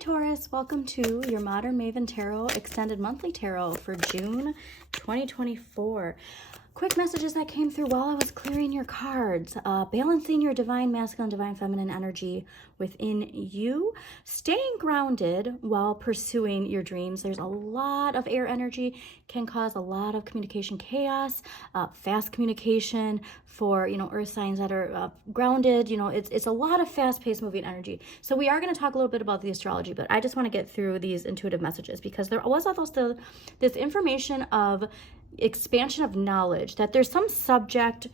Taurus, welcome to your Modern Maven Tarot Extended Monthly Tarot for June 2024. Quick messages that came through while I was clearing your cards. Balancing your divine masculine, divine feminine energy within you. Staying grounded while pursuing your dreams. There's a lot of air energy, can cause a lot of communication chaos, fast communication for, earth signs that are grounded. It's a lot of fast-paced moving energy. So we are going to talk a little bit about the astrology, but I just want to get through these intuitive messages because there was also this information of expansion of knowledge, that there's some subject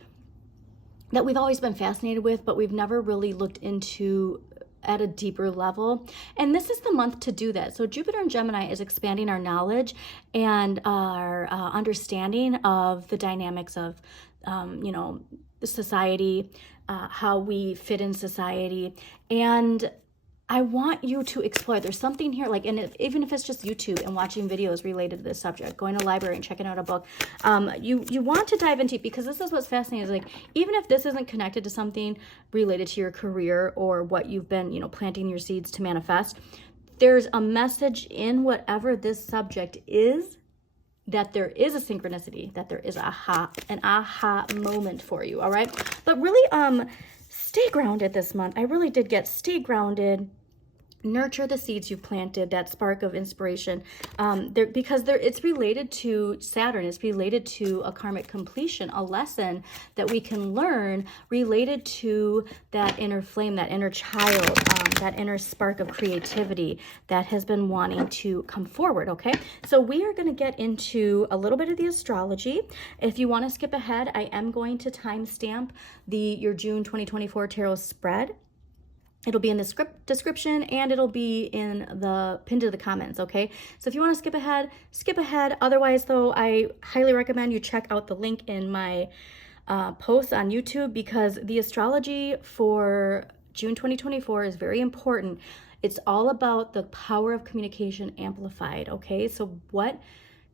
that we've always been fascinated with, but we've never really looked into at a deeper level. And this is the month to do that. So Jupiter in Gemini is expanding our knowledge and our understanding of the dynamics of, society, how we fit in society. And I want you to explore. There's something here, even if it's just YouTube and watching videos related to this subject, going to a library and checking out a book, you want to dive into, because this is what's fascinating, is even if this isn't connected to something related to your career or what you've been, planting your seeds to manifest, there's a message in whatever this subject is, that there is a synchronicity, that there is an aha moment for you, all right? But really, stay grounded this month. I really did get stay grounded, nurture the seeds you've planted, that spark of inspiration, because it's related to Saturn. It's related to a karmic completion, a lesson that we can learn related to that inner flame, that inner child, that inner spark of creativity that has been wanting to come forward, okay? So we are going to get into a little bit of the astrology. If you want to skip ahead, I am going to timestamp your June 2024 tarot spread. It'll be in the description, and it'll be in the pinned to the comments, okay? So if you want to skip ahead, skip ahead. Otherwise, though, I highly recommend you check out the link in my posts on YouTube, because the astrology for June 2024 is very important. It's all about the power of communication amplified, okay? So what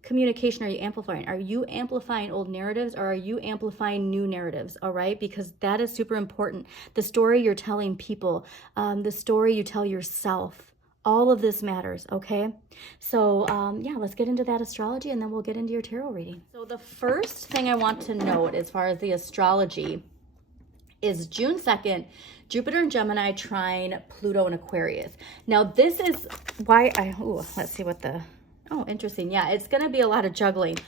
communication are you amplifying? Are you amplifying old narratives, or are you amplifying new narratives? All right, because that is super important. The story you're telling people, the story you tell yourself, all of this matters, okay? So yeah, let's get into that astrology, and then we'll get into your tarot reading. So the first thing I want to note as far as the astrology is June 2nd, Jupiter in Gemini trine Pluto in Aquarius. Now this is why let's see what oh, interesting. Yeah, it's going to be a lot of juggling.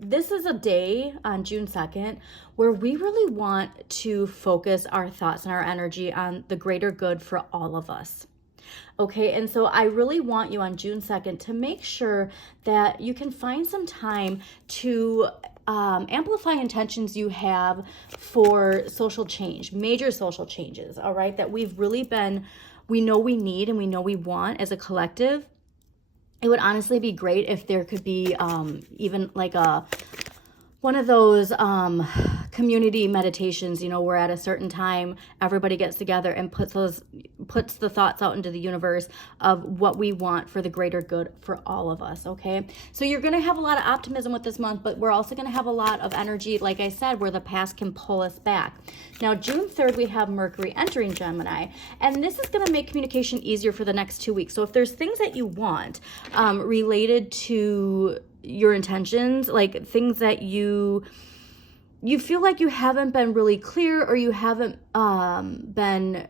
This is a day on June 2nd where we really want to focus our thoughts and our energy on the greater good for all of us. Okay, and so I really want you on June 2nd to make sure that you can find some time to amplify intentions you have for social change, major social changes, all right, that we know we need and we know we want as a collective. It would honestly be great if there could be even like one of those community meditations, where at a certain time everybody gets together and puts the thoughts out into the universe of what we want for the greater good for all of us, okay? So you're going to have a lot of optimism with this month, but we're also going to have a lot of energy, like I said, where the past can pull us back. Now, June 3rd, we have Mercury entering Gemini, and this is going to make communication easier for the next 2 weeks. So if there's things that you want related to your intentions, like things that you feel like you haven't been really clear, or you haven't been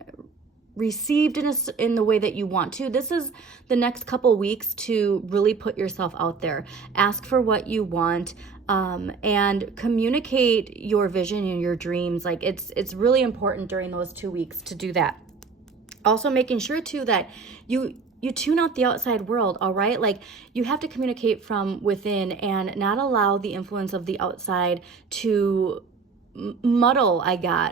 received in the way that you want to, this is the next couple weeks to really put yourself out there. Ask for what you want, and communicate your vision and your dreams. It's really important during those 2 weeks to do that. Also making sure too that you tune out the outside world, all right? You have to communicate from within and not allow the influence of the outside to muddle,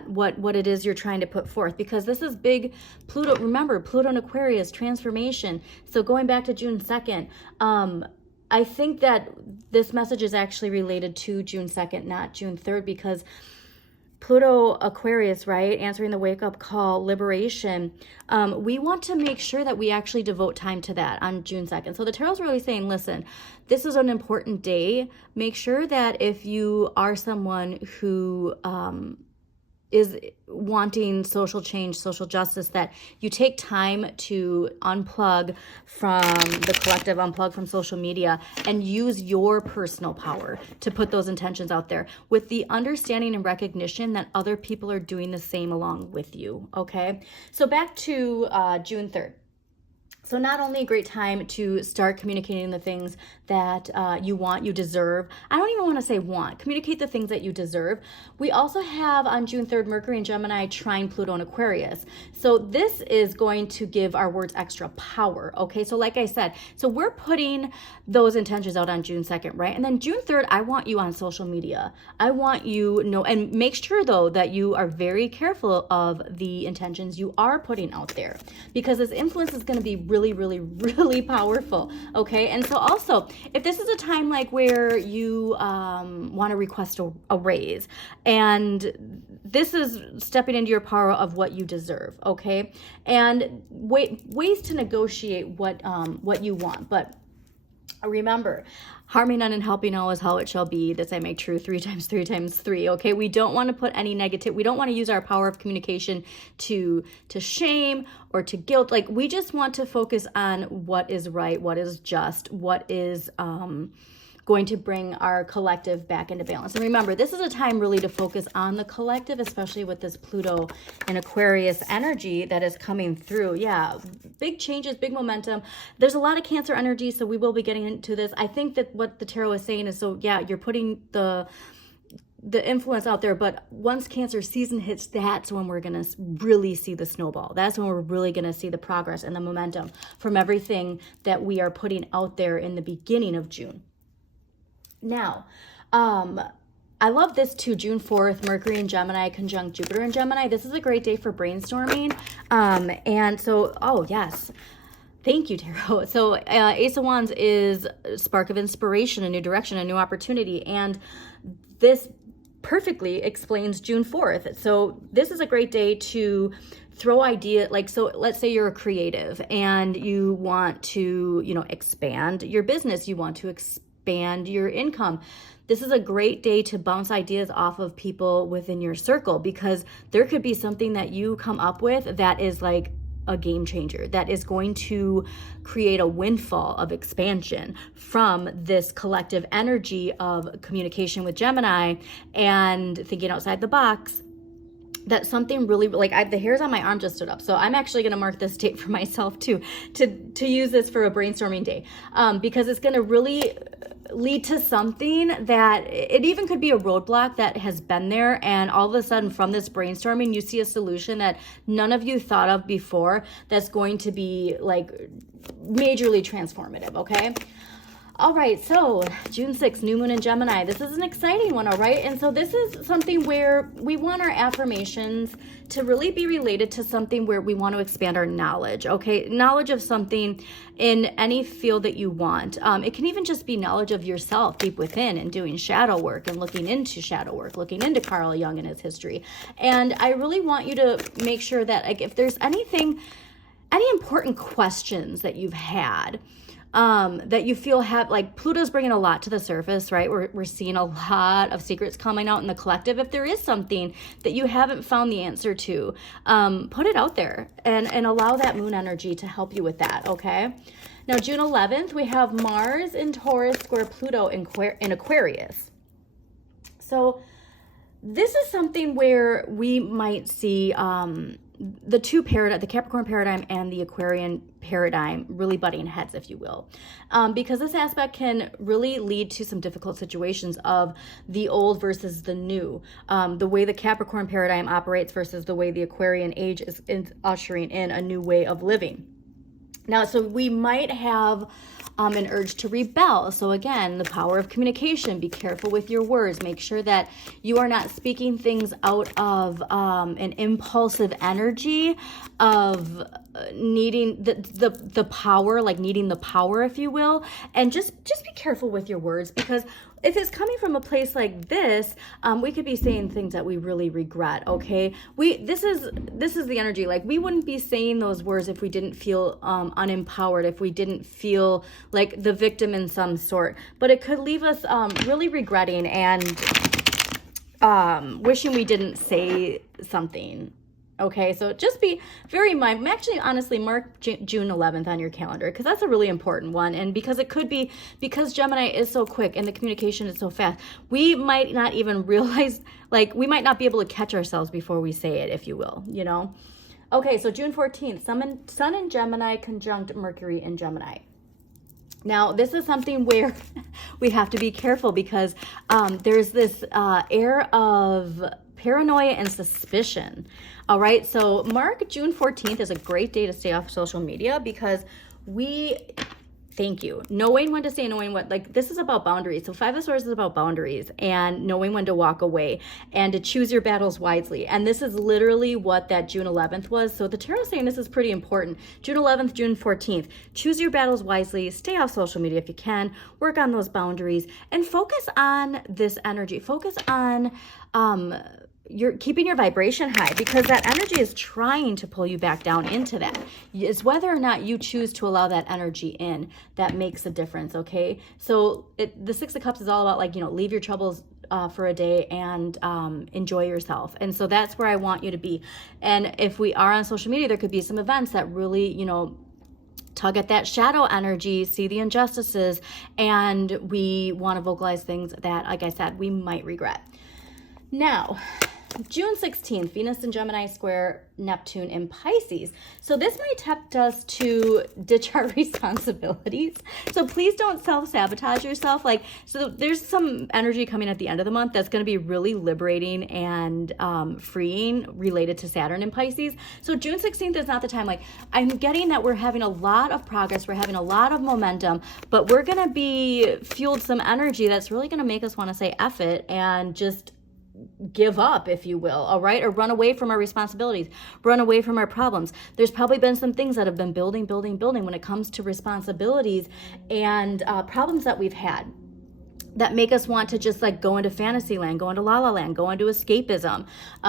what it is you're trying to put forth, because this is big. Pluto, remember, Pluto in Aquarius, transformation. So going back to June 2nd, I think that this message is actually related to June 2nd, not June 3rd, because Pluto Aquarius, right? Answering the wake-up call, liberation. We want to make sure that we actually devote time to that on June 2nd. So the tarot's really saying, listen, this is an important day. Make sure that if you are someone who is wanting social change, social justice, that you take time to unplug from the collective, unplug from social media, and use your personal power to put those intentions out there with the understanding and recognition that other people are doing the same along with you, okay? So back to June 3rd. So not only a great time to start communicating the things that you want, you deserve. I don't even want to say want. Communicate the things that you deserve. We also have on June 3rd, Mercury and Gemini trine Pluto and Aquarius. So this is going to give our words extra power, okay? So like I said, so we're putting those intentions out on June 2nd, right? And then June 3rd, I want you on social media. I want you know, and make sure though that you are very careful of the intentions you are putting out there, because this influence is going to be really, really, really powerful, okay? And so also, if this is a time like where you want to request a raise, and this is stepping into your power of what you deserve, okay? And ways to negotiate what you want, but remember, harming none and helping all is how it shall be. This I make true 3 times 3 times 3. Okay, we don't want to put any negative. We don't want to use our power of communication to shame or to guilt. Like, we just want to focus on what is right, what is just, what is going to bring our collective back into balance. And remember, this is a time really to focus on the collective, especially with this Pluto and Aquarius energy that is coming through. Yeah, big changes, big momentum. There's a lot of Cancer energy, so we will be getting into this. I think that what the tarot is saying is, so yeah, you're putting the influence out there, but once Cancer season hits, that's when we're going to really see the snowball. That's when we're really going to see the progress and the momentum from everything that we are putting out there in the beginning of June. Now, I love this too, June 4th, Mercury in Gemini conjunct Jupiter in Gemini. This is a great day for brainstorming. And so, oh yes, thank you, Tarot. So Ace of Wands is a spark of inspiration, a new direction, a new opportunity. And this perfectly explains June 4th. So this is a great day to throw idea, like, so let's say you're a creative and you want to, you know, expand your business. You want to expand your income. This is a great day to bounce ideas off of people within your circle, because there could be something that you come up with that is like a game changer, that is going to create a windfall of expansion from this collective energy of communication with Gemini and thinking outside the box. That something really, like, the hairs on my arm just stood up. So I'm actually going to mark this date for myself too, to use this for a brainstorming day, because it's going to really lead to something that it even could be a roadblock that has been there. And all of a sudden from this brainstorming, you see a solution that none of you thought of before that's going to be like majorly transformative. Okay. All right, so June 6th, new moon in Gemini. This is an exciting one, all right? And so this is something where we want our affirmations to really be related to something where we want to expand our knowledge, okay? Knowledge of something in any field that you want. It can even just be knowledge of yourself deep within and doing shadow work and looking into shadow work, looking into Carl Jung and his history. And I really want you to make sure that, like, if there's anything, any important questions that you've had, that you feel have, like, Pluto's bringing a lot to the surface, right? We're seeing a lot of secrets coming out in the collective. If there is something that you haven't found the answer to, put it out there and allow that moon energy to help you with that, okay? Now, June 11th, we have Mars in Taurus square Pluto in Aquarius. So this is something where we might see the two paradigm, the Capricorn paradigm and the Aquarian paradigm, really butting heads, if you will, because this aspect can really lead to some difficult situations of the old versus the new, the way the Capricorn paradigm operates versus the way the Aquarian age is ushering in a new way of living. Now, so we might have an urge to rebel. So again, the power of communication. Be careful with your words. Make sure that you are not speaking things out of an impulsive energy of needing the power, like needing the power, if you will. And just be careful with your words, because if it's coming from a place like this, we could be saying things that we really regret, okay? This is the energy. Like, we wouldn't be saying those words if we didn't feel unempowered, if we didn't feel like the victim in some sort. But it could leave us really regretting and wishing we didn't say something. Okay, so just be very mindful. Actually, honestly, mark June 11th on your calendar, because that's a really important one. And because it could be, because Gemini is so quick and the communication is so fast, we might not even realize, like, we might not be able to catch ourselves before we say it, if you will, you know? Okay, so June 14th, Sun in Gemini conjunct Mercury in Gemini. Now, this is something where we have to be careful, because there's this air of paranoia and suspicion. All right, so mark June 14th as a great day to stay off social media, because thank you, knowing when to say, knowing what, like, this is about boundaries. So Five of Swords is about boundaries and knowing when to walk away and to choose your battles wisely. And this is literally what that June 11th was. So the tarot is saying this is pretty important. June 11th, June 14th, choose your battles wisely, stay off social media if you can, work on those boundaries, and focus on this energy. Focus on, you're keeping your vibration high, because that energy is trying to pull you back down into that. It's whether or not you choose to allow that energy in that makes a difference, okay? So the Six of Cups is all about, like, you know, leave your troubles for a day and enjoy yourself. And so that's where I want you to be. And if we are on social media, there could be some events that really, you know, tug at that shadow energy, see the injustices, and we want to vocalize things that, like I said, we might regret. Now, June 16th, Venus in Gemini square Neptune in Pisces. So this might tempt us to ditch our responsibilities. So please don't self-sabotage yourself. Like, so there's some energy coming at the end of the month that's going to be really liberating and freeing related to Saturn in Pisces. So June 16th is not the time. Like, I'm getting that we're having a lot of progress. We're having a lot of momentum, but we're going to be fueled some energy that's really going to make us want to say F it and just give up, if you will, all right? Or run away from our responsibilities, run away from our problems. There's probably been some things that have been building when it comes to responsibilities and problems that we've had that make us want to just, like, go into fantasy land, go into la la land, go into escapism.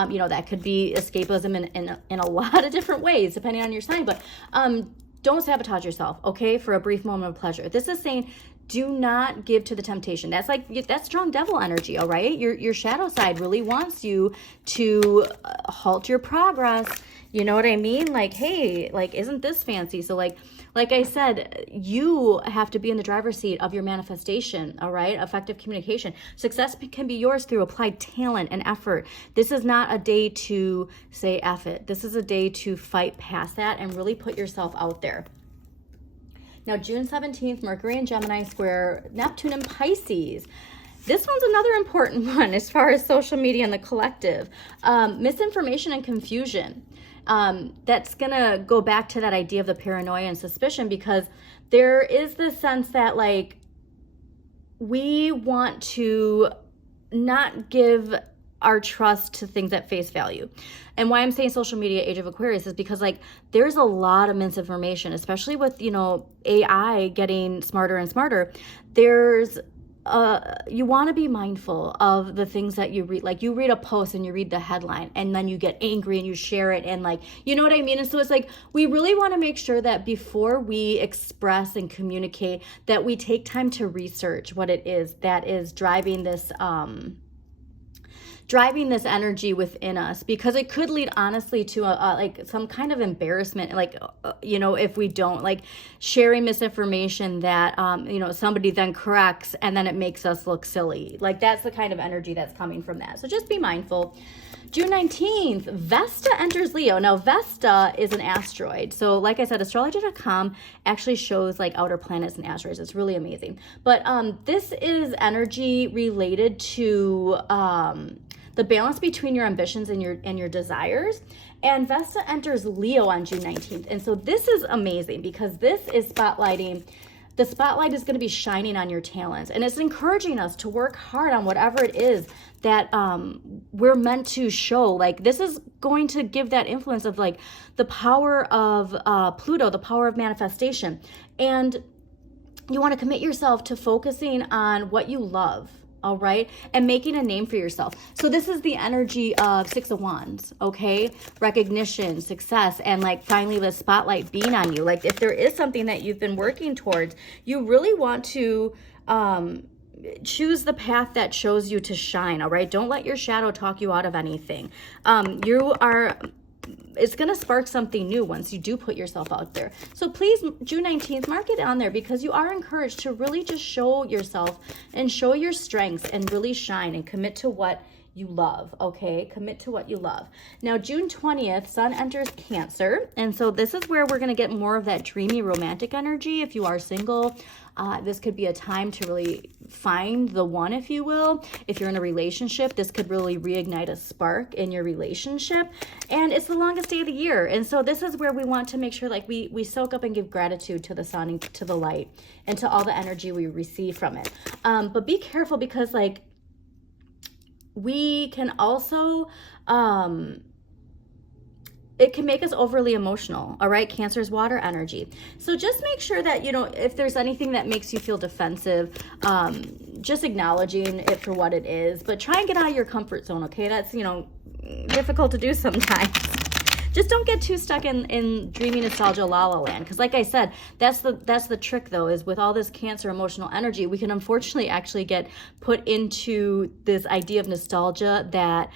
You know, that could be escapism in a lot of different ways, depending on your sign, but don't sabotage yourself, okay, for a brief moment of pleasure. This is saying, do not give to the temptation. That's strong devil energy, all right? Your shadow side really wants you to halt your progress. You know what I mean? Like, hey, like, isn't this fancy? So like I said, you have to be in the driver's seat of your manifestation, all right? Effective communication. Success can be yours through applied talent and effort. This is not a day to say F it. This is a day to fight past that and really put yourself out there. Now, June 17th, Mercury in Gemini square Neptune in Pisces. This one's another important one as far as social media and the collective. Misinformation and confusion. That's going to go back to that idea of the paranoia and suspicion, because there is this sense that, like, we want to not give our trust to things at face value. And why I'm saying social media, age of Aquarius, is because, like, there's a lot of misinformation, especially with, you know, AI getting smarter and smarter. There's you want to be mindful of the things that you read. Like, you read a post and you read the headline and then you get angry and you share it, and, like, you know what I mean? And so it's like, we really want to make sure that before we express and communicate, that we take time to research what it is that is driving this energy within us, because it could lead, honestly, to like some kind of embarrassment, like, you know, if we don't, like, sharing misinformation that you know, somebody then corrects and then it makes us look silly. Like, that's the kind of energy that's coming from that. So just be mindful. June 19th, Vesta enters Leo. Now, Vesta is an asteroid. So like I said, astrology.com actually shows, like, outer planets and asteroids. It's really amazing. But this is energy related to the balance between your ambitions and your desires. And Vesta enters Leo on June 19th. And so this is amazing, because this is spotlighting, the spotlight is going to be shining on your talents. And it's encouraging us to work hard on whatever it is that we're meant to show. Like, this is going to give that influence of, like, the power of Pluto, the power of manifestation. And you want to commit yourself to focusing on what you love, all right, and making a name for yourself. So this is the energy of Six of Wands, okay? Recognition, success, and, like, finally the spotlight being on you. Like, if there is something that you've been working towards, you really want to choose the path that shows you to shine, all right? Don't let your shadow talk you out of anything. It's going to spark something new once you do put yourself out there. So please, June 19th, mark it on there, because you are encouraged to really just show yourself and show your strengths and really shine and commit to what you love, okay? Commit to what you love. Now, June 20th, Sun enters Cancer. And so this is where we're going to get more of that dreamy romantic energy. If you are single, this could be a time to really find the one, if you will. If you're in a relationship, this could really reignite a spark in your relationship. And it's the longest day of the year. And so this is where we want to make sure like we soak up and give gratitude to the sun and to the light and to all the energy we receive from it. But be careful, because like, we can also, it can make us overly emotional, all right? Cancer's water energy. So just make sure that, you know, if there's anything that makes you feel defensive, just acknowledging it for what it is, but try and get out of your comfort zone, okay? That's, you know, difficult to do sometimes. Just don't get too stuck in dreamy nostalgia la la land, because like I said, that's the trick though, is with all this Cancer emotional energy, we can unfortunately actually get put into this idea of nostalgia that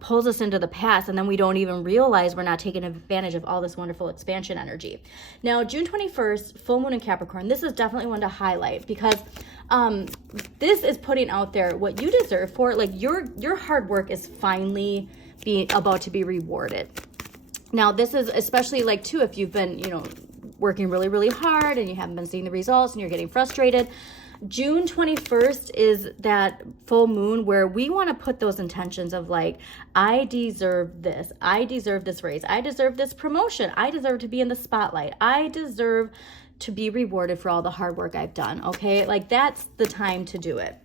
pulls us into the past, and then we don't even realize we're not taking advantage of all this wonderful expansion energy. Now, June 21st, full moon in Capricorn. This is definitely one to highlight, because this is putting out there what you deserve for, like your hard work is finally about to be rewarded. Now, this is especially like too, if you've been, you know, working really, really hard and you haven't been seeing the results and you're getting frustrated. June 21st is that full moon where we want to put those intentions of like, I deserve this. I deserve this raise. I deserve this promotion. I deserve to be in the spotlight. I deserve to be rewarded for all the hard work I've done. Okay. Like that's the time to do it.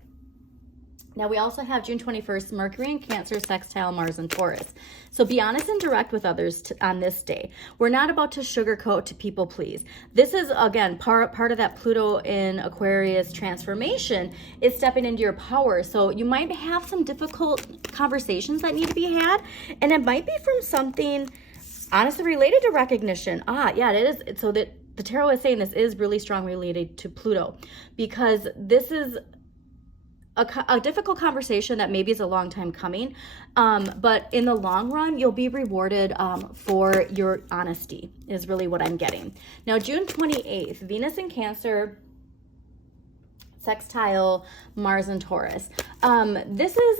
Now, we also have June 21st, Mercury in Cancer, sextile Mars and Taurus. So be honest and direct with others on this day. We're not about to sugarcoat to people please. This is, again, part of that Pluto in Aquarius transformation is stepping into your power. So you might have some difficult conversations that need to be had. And it might be from something honestly related to recognition. Yeah, it is. So that the tarot is saying this is really strong related to Pluto, because this is a difficult conversation that maybe is a long time coming, but in the long run, you'll be rewarded for your honesty is really what I'm getting. Now, June 28th, Venus in Cancer, sextile Mars and Taurus. This is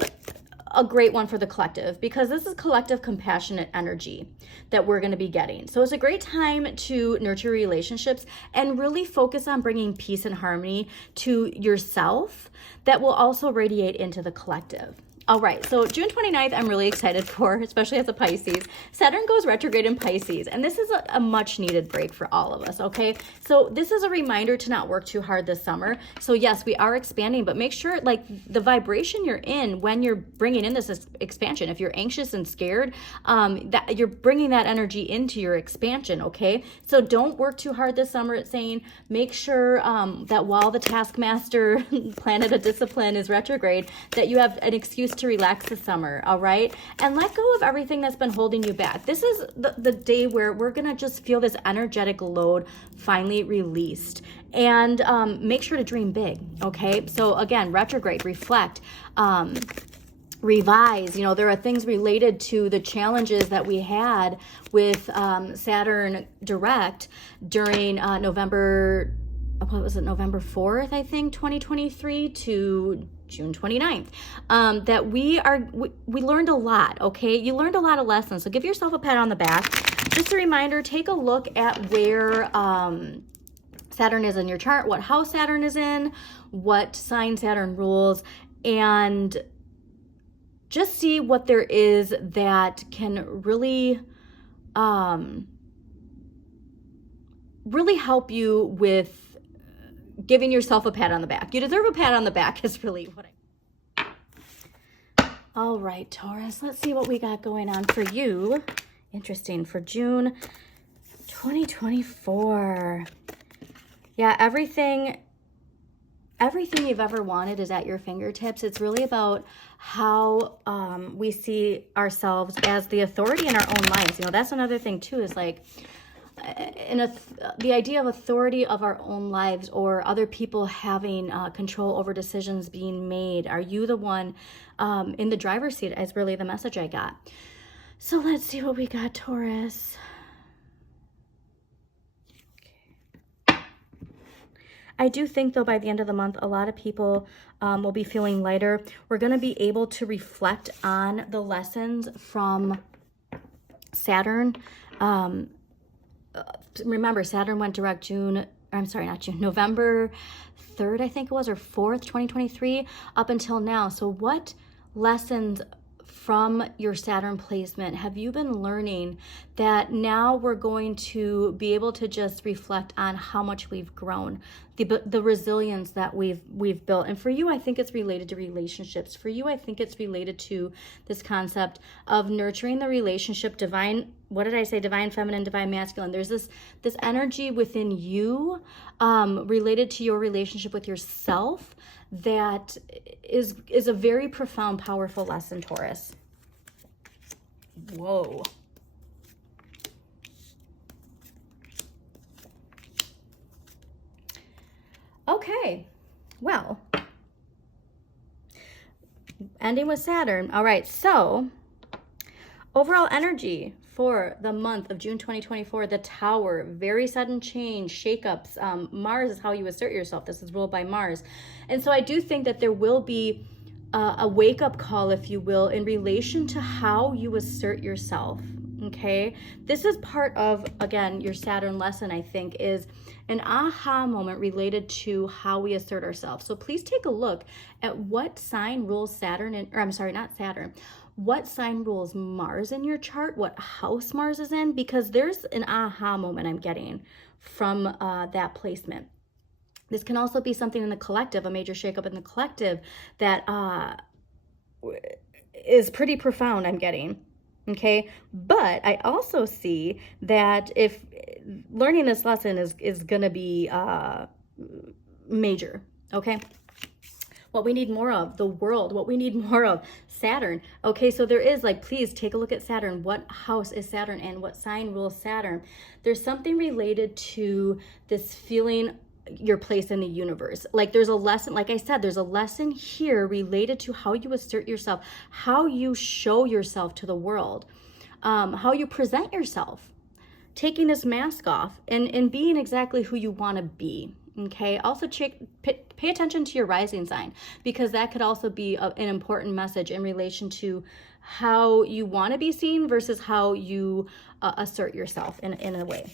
a great one for the collective, because this is collective compassionate energy that we're going to be getting. So it's a great time to nurture relationships and really focus on bringing peace and harmony to yourself that will also radiate into the collective. All right, so June 29th, I'm really excited for, especially as a Pisces. Saturn goes retrograde in Pisces, and this is a much needed break for all of us, okay? So this is a reminder to not work too hard this summer. So yes, we are expanding, but make sure like the vibration you're in when you're bringing in this expansion, if you're anxious and scared, that you're bringing that energy into your expansion, okay? So don't work too hard this summer. It's saying make sure that while the taskmaster planet of discipline is retrograde, that you have an excuse to relax this summer, all right? And let go of everything that's been holding you back. This is the day where we're gonna just feel this energetic load finally released. And make sure to dream big, okay? So again, retrograde, reflect, revise. You know, there are things related to the challenges that we had with Saturn direct during November 4th, I think, 2023 to June 29th, that we learned a lot, okay? You learned a lot of lessons, so give yourself a pat on the back. Just a reminder, take a look at where Saturn is in your chart, what house Saturn is in, what sign Saturn rules, and just see what there is that can really help you with giving yourself a pat on the back. You deserve a pat on the back is really what All right, Taurus, let's see what we got going on for you. Interesting, for June 2024. Yeah, everything you've ever wanted is at your fingertips. It's really about how we see ourselves as the authority in our own lives. You know, that's another thing too, is like, the idea of authority of our own lives, or other people having control over decisions being made. Are you the one in the driver's seat, is really the message I got. So let's see what we got, Taurus. I do think, though, by the end of the month, a lot of people will be feeling lighter. We're going to be able to reflect on the lessons from Saturn. Remember, Saturn went direct November 3rd, I think it was, or 4th, 2023, up until now. So what lessons from your Saturn placement have you been learning that now we're going to be able to just reflect on how much we've grown, the resilience that we've built? And for you, I think it's related to relationships. For you, I think it's related to this concept of nurturing the relationship, divine, what did I say? Divine feminine, divine masculine. There's this energy within you related to your relationship with yourself that is a very profound, powerful lesson, Taurus. Whoa. Okay, well, ending with Saturn. All right, so overall energy for the month of June 2024, the Tower, very sudden change, shakeups. Mars is how you assert yourself. This is ruled by Mars. And so I do think that there will be a wake-up call, if you will, in relation to how you assert yourself, okay? This is part of, again, your Saturn lesson, I think, is an aha moment related to how we assert ourselves. So please take a look at what sign rules Saturn, what sign rules Mars in your chart, what house Mars is in, because there's an aha moment I'm getting from that placement. This can also be something in the collective, a major shakeup in the collective that is pretty profound, I'm getting, okay? But I also see that if learning this lesson is going to be major, okay? What we need more of, the world, what we need more of, Saturn. Okay, so there is, like, please take a look at Saturn. What house is Saturn in? What sign rules Saturn? There's something related to this feeling your place in the universe. Like, there's a lesson, like I said, there's a lesson here related to how you assert yourself, how you show yourself to the world, how you present yourself, taking this mask off and being exactly who you want to be. Okay, also pay attention to your rising sign, because that could also be an important message in relation to how you want to be seen versus how you assert yourself in a way.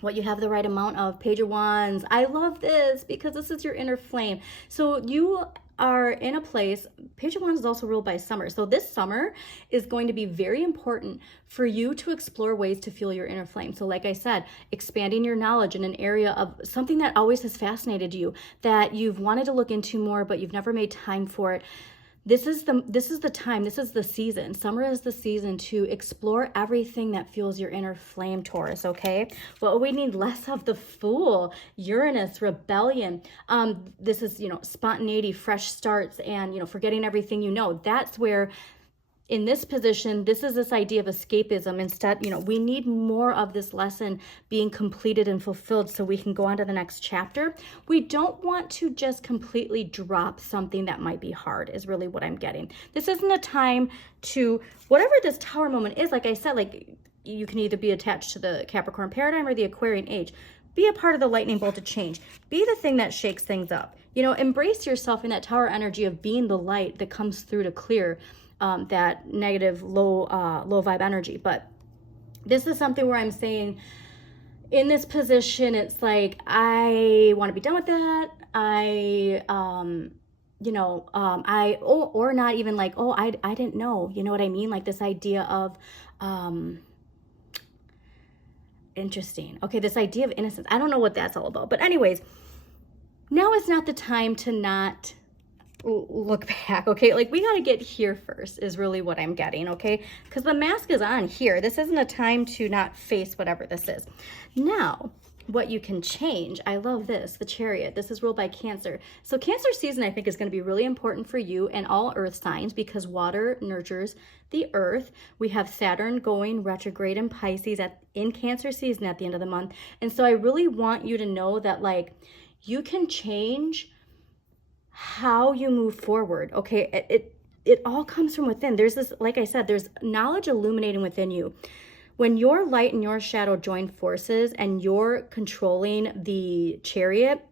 What you have the right amount of, Page of Wands. I love this because this is your inner flame. So you are in a place, Page of Wands is also ruled by summer. So this summer is going to be very important for you to explore ways to fuel your inner flame. So like I said, expanding your knowledge in an area of something that always has fascinated you, that you've wanted to look into more, but you've never made time for it. This is the time, this is the season. Summer is the season to explore everything that fuels your inner flame, Taurus, okay? Well, we need less of the Fool, Uranus, rebellion. This is, spontaneity, fresh starts, and, forgetting everything you know. That's where, in this position, this is this idea of escapism. Instead, we need more of this lesson being completed and fulfilled so we can go on to the next chapter. We don't want to just completely drop something that might be hard, is really what I'm getting. This isn't a time to, whatever this Tower moment is, like I said, like, you can either be attached to the Capricorn paradigm or the Aquarian age. Be a part of the lightning bolt of change. Be the thing that shakes things up. Embrace yourself in that Tower energy of being the light that comes through to clear that negative, low vibe energy. But this is something where I'm saying, in this position, it's like, I want to be done with that. Or not even like, I didn't know, you know what I mean? Like this idea of, interesting. Okay, this idea of innocence. I don't know what that's all about. But anyways, now is not the time to not look back, okay? Like, we got to get here first is really what I'm getting, okay? Because the mask is on here. This isn't a time to not face whatever this is. Now, what you can change. I love this, the Chariot. This is ruled by Cancer. So Cancer season, I think, is going to be really important for you and all earth signs because water nurtures the earth. We have Saturn going retrograde in Pisces in Cancer season at the end of the month. And so I really want you to know that, like, you can change how you move forward. Okay. It all comes from within. There's this, like I said, there's knowledge illuminating within you. When your light and your shadow join forces and you're controlling the Chariot,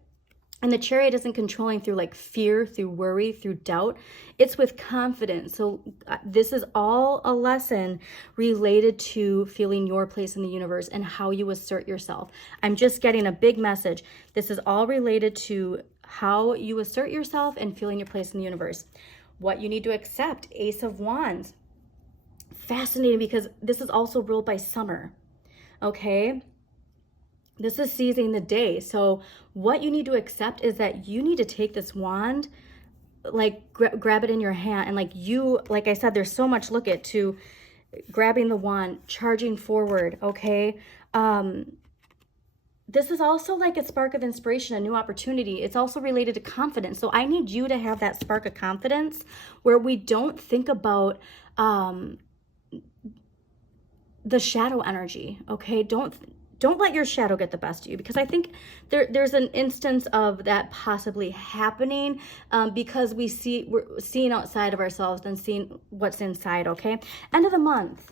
and the Chariot isn't controlling through like fear, through worry, through doubt, it's with confidence. So this is all a lesson related to feeling your place in the universe and how you assert yourself. I'm just getting a big message. This is all related to how you assert yourself and feeling your place in the universe. What you need to accept, Ace of Wands. Fascinating because this is also ruled by summer. Okay, this is seizing the day. So what you need to accept is that you need to take this wand, like grab it in your hand, and like I said, there's so much, look at, to grabbing the wand, charging forward. Okay, this is also like a spark of inspiration, a new opportunity. It's also related to confidence. So I need you to have that spark of confidence where we don't think about the shadow energy. Okay, don't let your shadow get the best of you, because I think there's an instance of that possibly happening because we're seeing outside of ourselves than seeing what's inside. Okay, end of the month.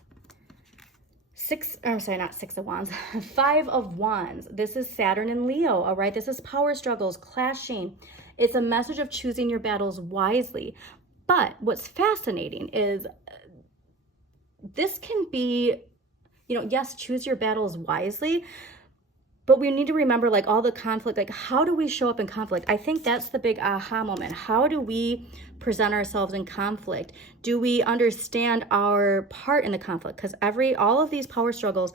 Not Six of Wands, Five of Wands. This is Saturn and Leo. All right, this is power struggles, clashing. It's a message of choosing your battles wisely. But what's fascinating is this can be, yes, choose your battles wisely, but we need to remember, like, all the conflict, like, how do we show up in conflict? I think that's the big aha moment. How do we present ourselves in conflict? Do we understand our part in the conflict? Because all of these power struggles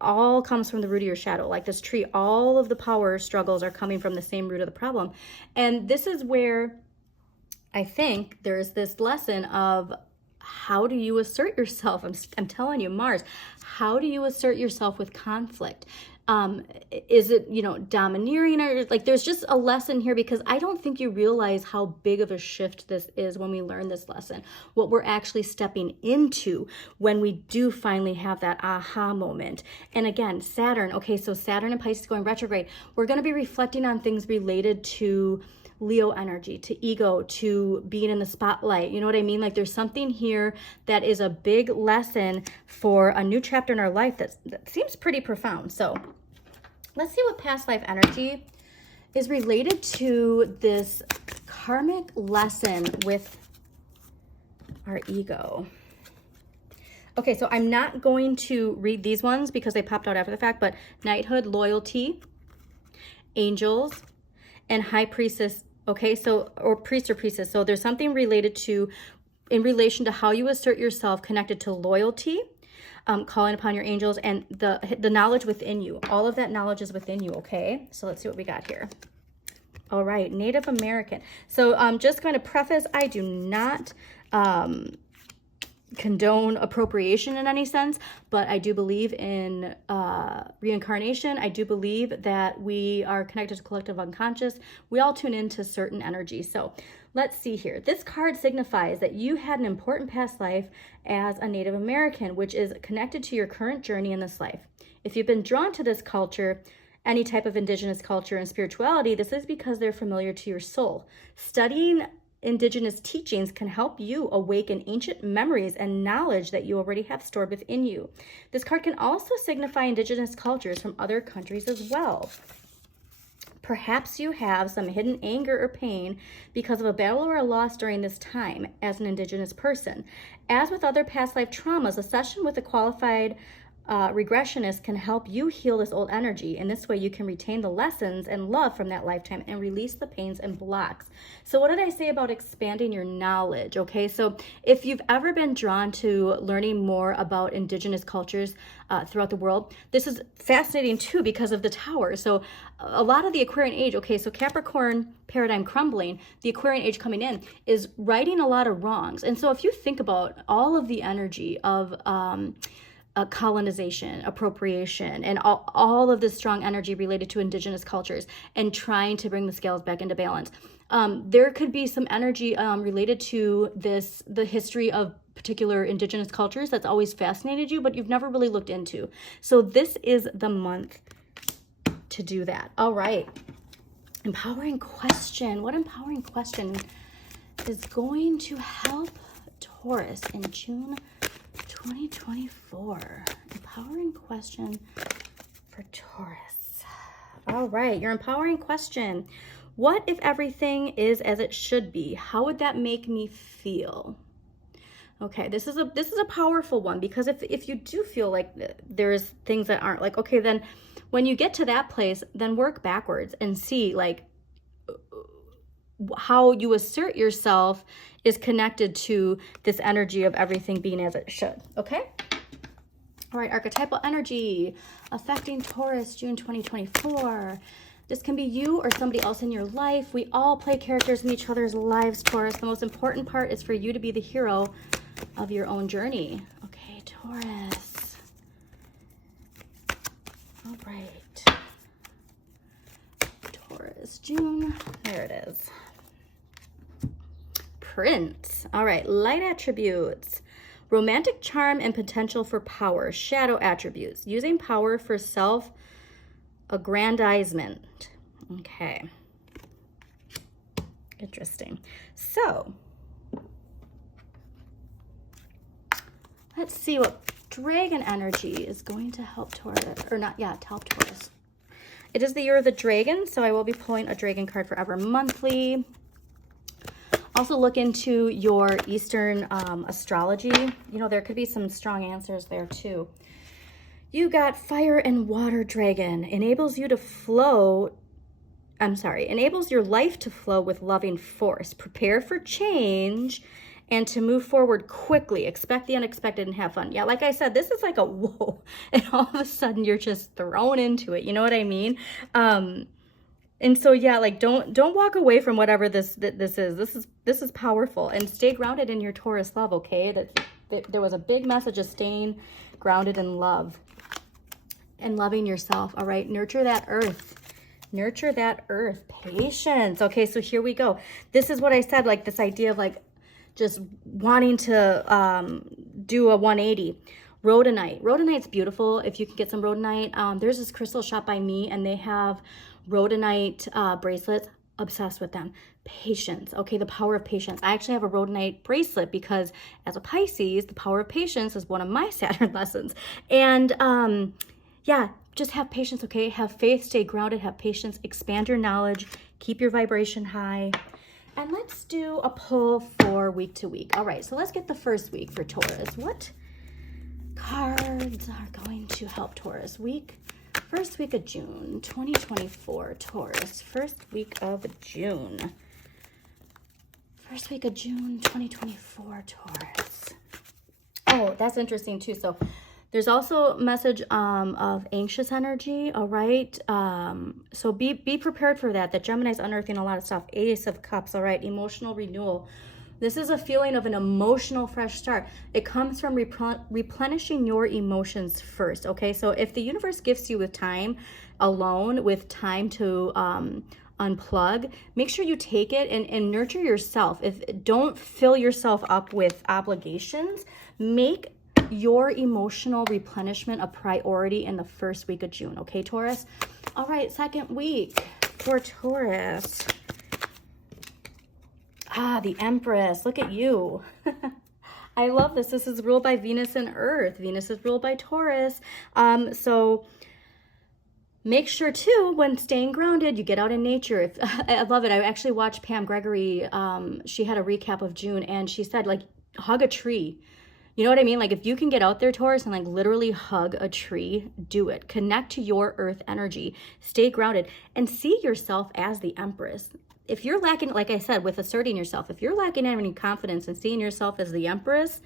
all comes from the root of your shadow. Like this tree, all of the power struggles are coming from the same root of the problem. And this is where I think there's this lesson of, how do you assert yourself? I'm telling you, Mars, how do you assert yourself with conflict? Is it, domineering, or like, there's just a lesson here, because I don't think you realize how big of a shift this is when we learn this lesson, what we're actually stepping into when we do finally have that aha moment. And again, Saturn, okay, so Saturn and Pisces going retrograde, we're going to be reflecting on things related to Leo energy, to ego, to being in the spotlight. You know what I mean? Like, there's something here that is a big lesson for a new chapter in our life that seems pretty profound. So let's see what past life energy is related to this karmic lesson with our ego. Okay, so I'm not going to read these ones because they popped out after the fact, but knighthood, loyalty, angels, and high priestess. Okay, so, or priest or priestess. So there's something related to, in relation to how you assert yourself, connected to loyalty, calling upon your angels, and the knowledge within you. All of that knowledge is within you. Okay, so let's see what we got here. All right, Native American. So I'm just going to preface, I do not condone appropriation in any sense, but I do believe in reincarnation. I do believe that we are connected to collective unconscious. We all tune into certain energy. So let's see here. This card signifies that you had an important past life as a Native American, which is connected to your current journey in this life. If you've been drawn to this culture, any type of indigenous culture and spirituality, this is because they're familiar to your soul. Studying indigenous teachings can help you awaken ancient memories and knowledge that you already have stored within you. This card can also signify indigenous cultures from other countries as well. Perhaps you have some hidden anger or pain because of a battle or a loss during this time as an indigenous person. As with other past life traumas, a session with a qualified regressionist can help you heal this old energy. In this way, you can retain the lessons and love from that lifetime and release the pains and blocks. So what did I say about expanding your knowledge? Okay, so if you've ever been drawn to learning more about indigenous cultures throughout the world, this is fascinating too because of the tower. So a lot of the Aquarian age, okay, so Capricorn paradigm crumbling, the Aquarian age coming in is righting a lot of wrongs. And so if you think about all of the energy of colonization, appropriation, and all of this strong energy related to indigenous cultures and trying to bring the scales back into balance. There could be some energy related to the history of particular indigenous cultures that's always fascinated you, but you've never really looked into. So this is the month to do that. All right. Empowering question. What empowering question is going to help Taurus in June 2024? Empowering question for Taurus. All right, your empowering question. What if everything is as it should be? How would that make me feel? Okay, this is a powerful one, because if you do feel like there's things that aren't, like, okay, then when you get to that place, then work backwards and see like how you assert yourself is connected to this energy of everything being as it should. Okay. All right, archetypal energy affecting Taurus, June 2024. This can be you or somebody else in your life. We all play characters in each other's lives, Taurus. The most important part is for you to be the hero of your own journey. Okay, Taurus. All right. Taurus, June. There it is. Prince. All right, light attributes. Romantic charm and potential for power. Shadow attributes. Using power for self-aggrandizement. Okay. Interesting. So, let's see what dragon energy is going to help Taurus, or not, yeah, to help Taurus. It is the year of the dragon, so I will be pulling a dragon card forever monthly. Also look into your Eastern astrology. You know, there could be some strong answers there too. You got fire and water dragon. Enables your life to flow with loving force. Prepare for change and to move forward quickly. Expect the unexpected and have fun. Yeah, like I said, this is like a whoa. And all of a sudden you're just thrown into it. You know what I mean? And so, yeah, like don't walk away from whatever this is. This is powerful, and stay grounded in your Taurus love. Okay, that there was a big message of staying grounded in love and loving yourself. All right, nurture that earth. Nurture that earth. Patience. Okay, so here we go. This is what I said, like this idea of like just wanting to do a 180. Rhodonite. Rhodonite's beautiful. If you can get some rhodonite, there's this crystal shop by me, and they have rhodonite bracelets. Obsessed with them. Patience. Okay, the power of patience. I actually have a rhodonite bracelet because as a Pisces, the power of patience is one of my Saturn lessons. And yeah, just have patience, okay? Have faith, stay grounded, have patience, expand your knowledge, keep your vibration high. And let's do a pull for week to week. All right, so let's get the first week for Taurus. What cards are going to help Taurus? First week of June, 2024, Taurus. First week of June. First week of June, 2024, Taurus. Oh, that's interesting too. So there's also a message of anxious energy, all right? So be prepared for that. That Gemini's unearthing a lot of stuff. Ace of Cups, all right? Emotional renewal. This is a feeling of an emotional fresh start. It comes from replenishing your emotions first, okay? So if the universe gifts you with time alone, with time to unplug, make sure you take it and nurture yourself. Don't fill yourself up with obligations. Make your emotional replenishment a priority in the first week of June, okay, Taurus? All right, second week for Taurus. The Empress. Look at you. I love this. This is ruled by Venus and Earth. Venus is ruled by Taurus. So make sure too, when staying grounded, you get out in nature. I love it. I actually watched Pam Gregory. She had a recap of June, and she said, like, hug a tree. You know what I mean? Like, if you can get out there, Taurus, and like literally hug a tree, do it. Connect to your earth energy. Stay grounded and see yourself as the Empress. If you're lacking, like I said, with asserting yourself, if you're lacking any confidence in seeing yourself as the Empress,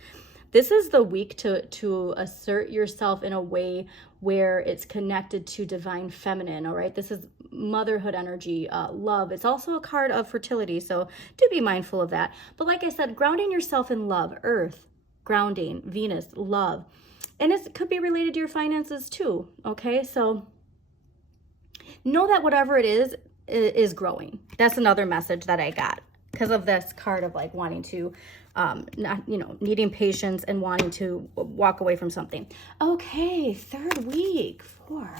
this is the week to assert yourself in a way where it's connected to divine feminine, all right? This is motherhood energy, love. It's also a card of fertility, so do be mindful of that. But like I said, grounding yourself in love, earth, grounding, Venus, love. And it could be related to your finances too, okay? So know that whatever it is growing. That's another message that I got because of this card of like wanting to, not, you know, needing patience and wanting to walk away from something. Okay, third week for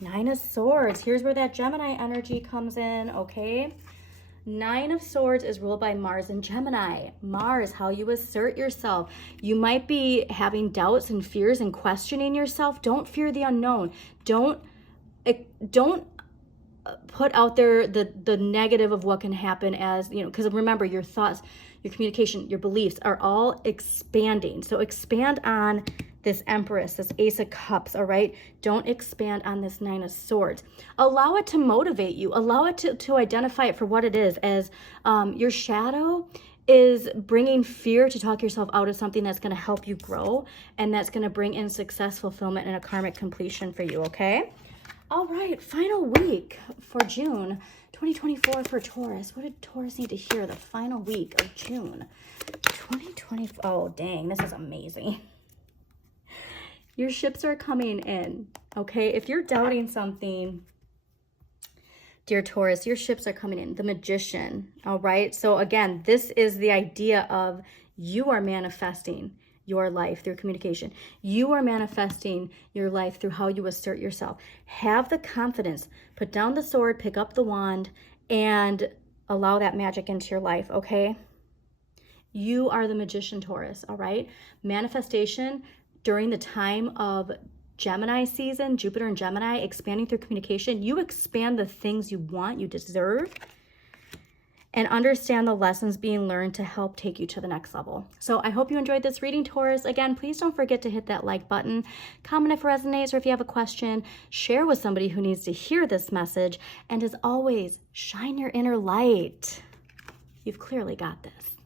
Nine of Swords. Here's where that Gemini energy comes in, okay? Nine of Swords is ruled by Mars and Gemini. Mars, how you assert yourself. You might be having doubts and fears and questioning yourself. Don't fear the unknown. Don't put out there the negative of what can happen, as, you know, because remember, your thoughts, your communication, your beliefs are all expanding. So expand on this Empress, this Ace of Cups, all right? Don't expand on this Nine of Swords. Allow it to motivate you. Allow it to identify it for what it is, as your shadow is bringing fear to talk yourself out of something that's going to help you grow, and that's going to bring in success, fulfillment, and a karmic completion for you, okay? All right, final week for June 2024 for Taurus. What did Taurus need to hear the final week of June 2020? Oh, dang, this is amazing. Your ships are coming in, okay? If you're doubting something, dear Taurus, your ships are coming in. The Magician, all right? So again, this is the idea of you are manifesting your life through communication. You are manifesting your life through how you assert yourself. Have the confidence. Put down the sword, pick up the wand, and allow that magic into your life, okay? You are the Magician, Taurus, all right? Manifestation during the time of Gemini season, Jupiter and Gemini, expanding through communication. You expand the things you want, you deserve, and understand the lessons being learned to help take you to the next level. So I hope you enjoyed this reading, Taurus. Again, please don't forget to hit that like button, comment if it resonates, or if you have a question, share with somebody who needs to hear this message. And as always, shine your inner light. You've clearly got this.